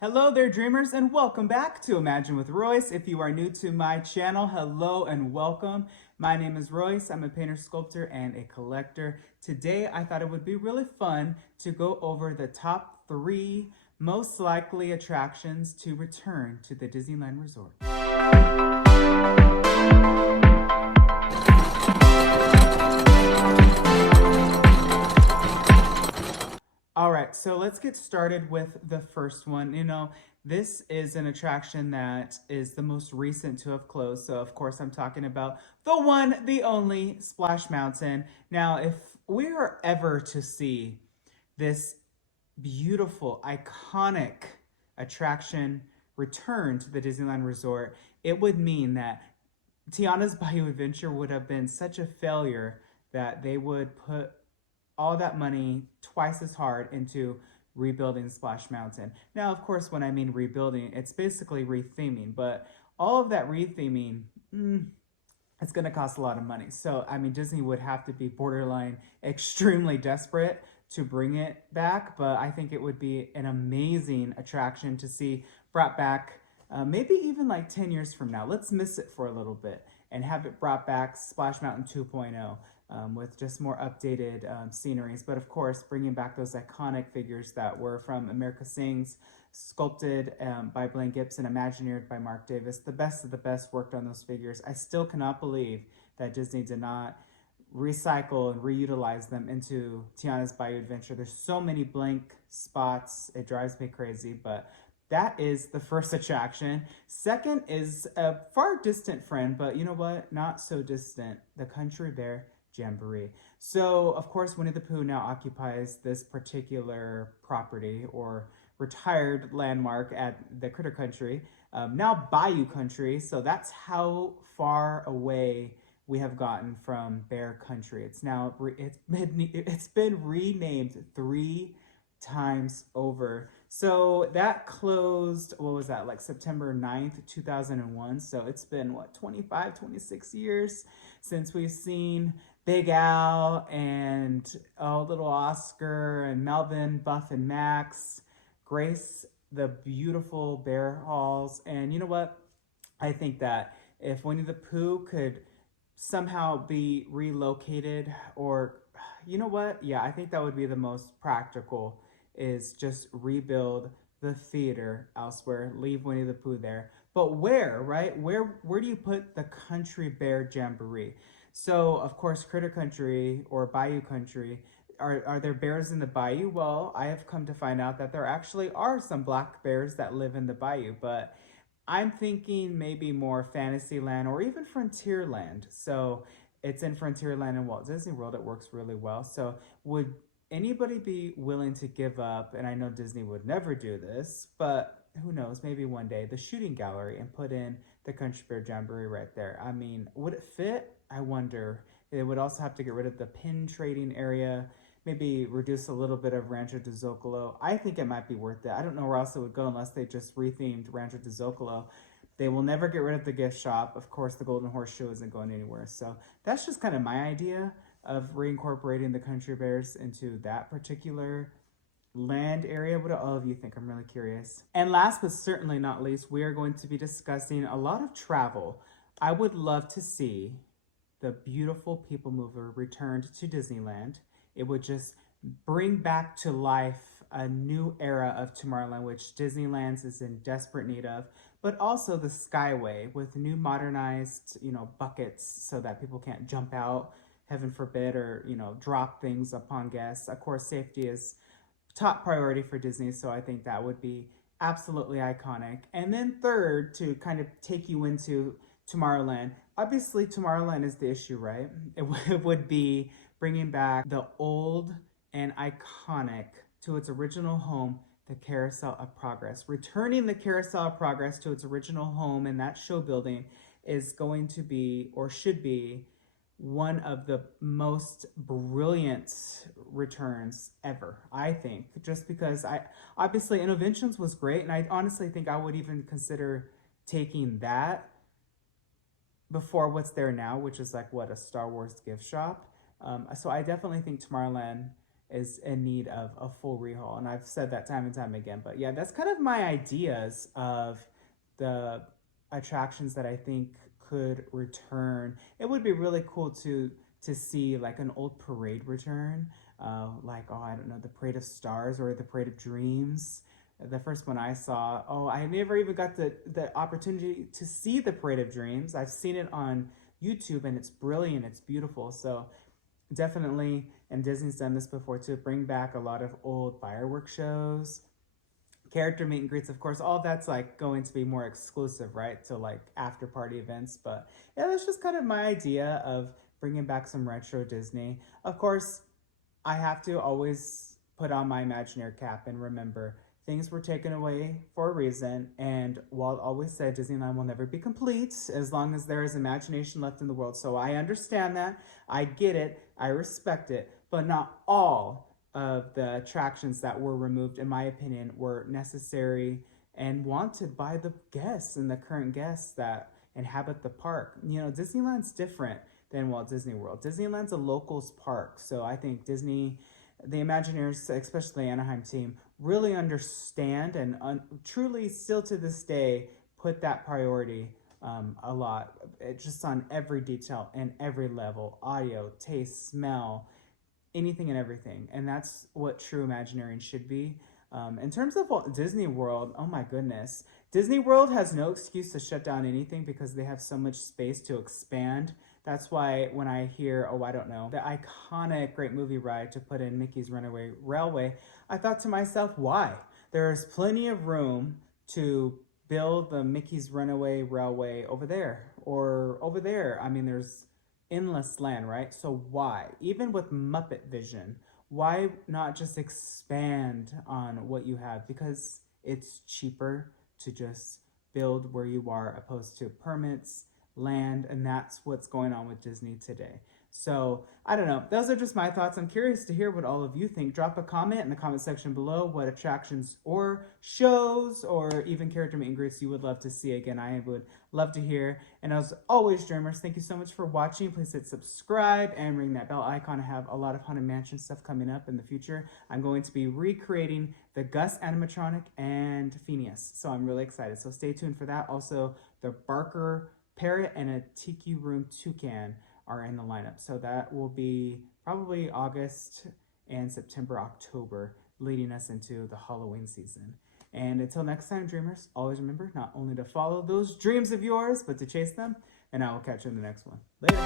Hello there, dreamers, and welcome back to Imagine with Royce. If you are new to my channel, hello and welcome. My name is Royce. I'm a painter, sculptor, and a collector. Today, I thought it would be really fun to go over the top 3 most likely attractions to return to the Disneyland Resort. All right, so let's get started with the first one. This is an attraction that is the most recent to have closed. So, of course, I'm talking about the one, the only Splash Mountain. Now, if we are ever to see this beautiful, iconic attraction return to the Disneyland Resort, it would mean that Tiana's Bayou Adventure would have been such a failure that they would put all that money twice as hard into rebuilding Splash Mountain. Now, of course, when I mean rebuilding, it's basically retheming, but all of that retheming, it's going to cost a lot of money. So, I mean, Disney would have to be borderline extremely desperate to bring it back, but I think it would be an amazing attraction to see brought back maybe even like 10 years from now. Let's miss it for a little bit and have it brought back, Splash Mountain 2.0. With just more updated sceneries, but of course bringing back those iconic figures that were from America Sings, sculpted by Blaine Gibson, Imagineered by Mark Davis. The best of the best worked on those figures. I still cannot believe that Disney did not recycle and reutilize them into Tiana's Bayou Adventure. There's so many blank spots, it drives me crazy, but that is the first attraction. Second is a far distant friend, but you know what? Not so distant. The Country Bear Jamboree. So, of course, Winnie the Pooh now occupies this particular property or retired landmark at the Critter Country, now Bayou Country. So that's how far away we have gotten from Bear Country. It's been renamed 3 times over. So that closed, what was that, like September 9th, 2001. So it's been, 26 years since we've seen Big Al and little Oscar and Melvin, Buff and Max grace the beautiful bear halls. And you know what? I think that if Winnie the Pooh could somehow be relocated, or you know what? Yeah, I think that would be the most practical, is just rebuild the theater elsewhere, leave Winnie the Pooh there. But where, right? Where do you put the Country Bear Jamboree? So, of course, Critter Country or Bayou Country, are there bears in the bayou? Well, I have come to find out that there actually are some black bears that live in the bayou, but I'm thinking maybe more Fantasyland or even Frontierland. So it's in Frontierland and Walt Disney World. It works really well. So would anybody be willing to give up, and I know Disney would never do this, but who knows, maybe one day, the shooting gallery and put in the Country Bear Jamboree right there? I mean, would it fit? I wonder. They would also have to get rid of the pin trading area, maybe reduce a little bit of Rancho de Zocalo. I think it might be worth it. I don't know where else it would go unless they just rethemed Rancho de Zocalo. They will never get rid of the gift shop. Of course, the Golden Horseshoe isn't going anywhere. So that's just kind of my idea of reincorporating the Country Bears into that particular land area. What do all of you think? I'm really curious. And last but certainly not least, we are going to be discussing a lot of travel. I would love to see the beautiful People Mover returned to Disneyland. It would just bring back to life a new era of Tomorrowland, which Disneyland is in desperate need of, but also the Skyway with new modernized, buckets so that people can't jump out, heaven forbid, or, drop things upon guests. Of course, safety is top priority for Disney, so I think that would be absolutely iconic. And then third, to kind of take you into Tomorrowland, obviously Tomorrowland is the issue, right? It would be bringing back the old and iconic to its original home, the Carousel of Progress. Returning the Carousel of Progress to its original home in that show building is going to be, or should be, one of the most brilliant returns ever, I think, just because obviously Innoventions was great, and I honestly think I would even consider taking that before what's there now, which is like a Star Wars gift shop. So I definitely think Tomorrowland is in need of a full rehaul. And I've said that time and time again. But yeah, that's kind of my ideas of the attractions that I think could return. It would be really cool to see like an old parade return, like, oh, I don't know, the Parade of Stars or the Parade of Dreams. The first one I saw, oh, I never even got the opportunity to see the Parade of Dreams. I've seen it on YouTube and it's brilliant, it's beautiful. So definitely, and Disney's done this before too, bring back a lot of old fireworks shows, character meet and greets, of course. All that's like going to be more exclusive, right, to like after party events. But yeah, that's just kind of my idea of bringing back some retro Disney. Of course, I have to always put on my imaginary cap and remember things were taken away for a reason. And Walt always said Disneyland will never be complete as long as there is imagination left in the world. So I understand that. I get it. I respect it. But not all of the attractions that were removed, in my opinion, were necessary and wanted by the guests and the current guests that inhabit the park. You know, Disneyland's different than Walt Disney World. Disneyland's a locals park. So I think Disney, the Imagineers, especially the Anaheim team, really understand and truly still to this day put that priority a lot. It just on every detail and every level, audio, taste, smell, anything and everything. And that's what true Imagineering should be. In terms of Disney World, oh my goodness. Disney World has no excuse to shut down anything because they have so much space to expand. That's why when I hear, oh, I don't know, the iconic great movie ride to put in Mickey's Runaway Railway, I thought to myself, why? There's plenty of room to build the Mickey's Runaway Railway over there or over there. I mean, there's endless land, right? So why? Even with Muppet Vision, why not just expand on what you have? Because it's cheaper to just build where you are opposed to permits, land, and that's what's going on with Disney today. So I don't know, those are just my thoughts. I'm curious to hear what all of you think. Drop a comment in the comment section below what attractions or shows or even character meet and greets you would love to see again. I would love to hear. And as always, dreamers, thank you so much for watching. Please hit subscribe and ring that bell icon. I have a lot of Haunted Mansion stuff coming up in the future. I'm going to be recreating the Gus animatronic and Phineas, so I'm really excited. So stay tuned for that. Also, the Barker Parrot and a Tiki Room Toucan are in the lineup. So that will be probably August and September, October, leading us into the Halloween season. And until next time, dreamers, always remember not only to follow those dreams of yours, but to chase them. And I will catch you in the next one. Later.